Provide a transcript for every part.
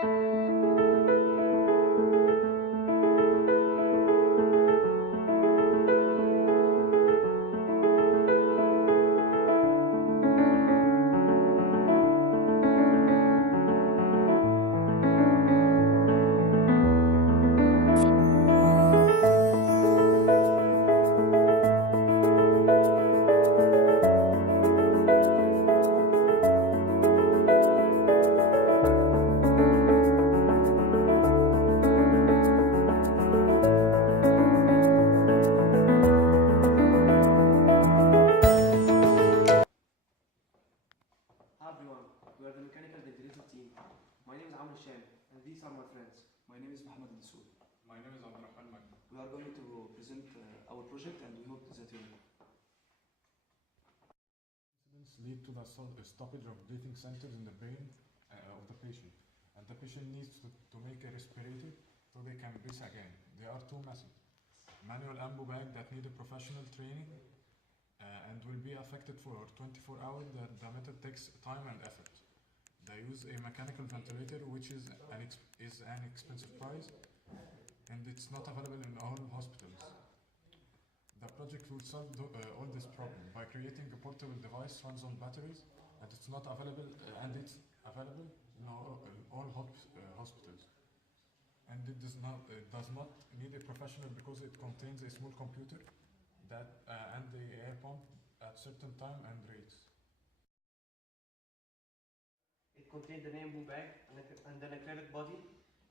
Hi everyone, we are the Mechanical Ventilator team. My name is Amr Sham and these are my friends. My name is Mohammed Al-Soud. My name is Abdurrahman Magdi. We are going to present our project and we hope that you will. Incidents lead to the stoppage of breathing centers in the brain of the patient, and the patient needs to make a respirator so they can breathe again. There are two methods: manual ambu bag that need a professional training and will be affected for 24 hours. The method takes time and effort. They use a mechanical ventilator, which is an expensive price, and it's not available in all hospitals. The project will solve all this problem by creating a portable device runs on batteries, and it's available in all hospitals. And it does not need a professional because it contains a small computer that and the air pump at certain time and rates. It contains an ambu bag and an acrylic body.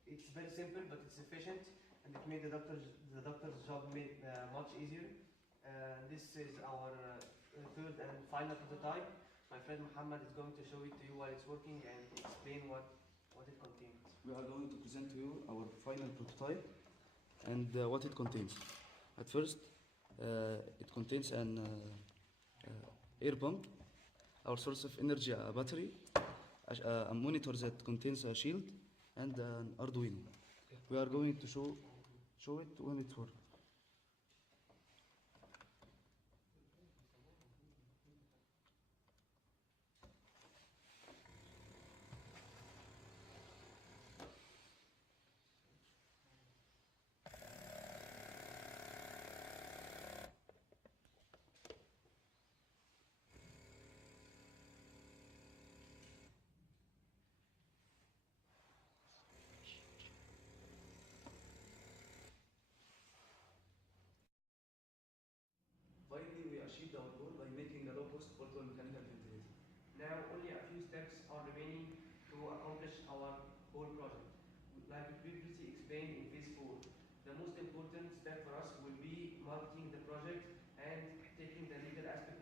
It's very simple but it's efficient and it made the doctor's job much easier. This is our third and final prototype. My friend Muhammad is going to show it to you while it's working and explain what it contains. We are going to present to you our final prototype and what it contains. At first, it contains an air pump, our source of energy, a battery, a monitor that contains a shield, and an Arduino. We are going to show it when it works. Finally, we achieved our goal by making a low-cost portable mechanical ventilator. Now only a few steps are remaining to accomplish our whole project. Like we previously explained in phase 4, the most important step for us will be marketing the project and taking the legal aspect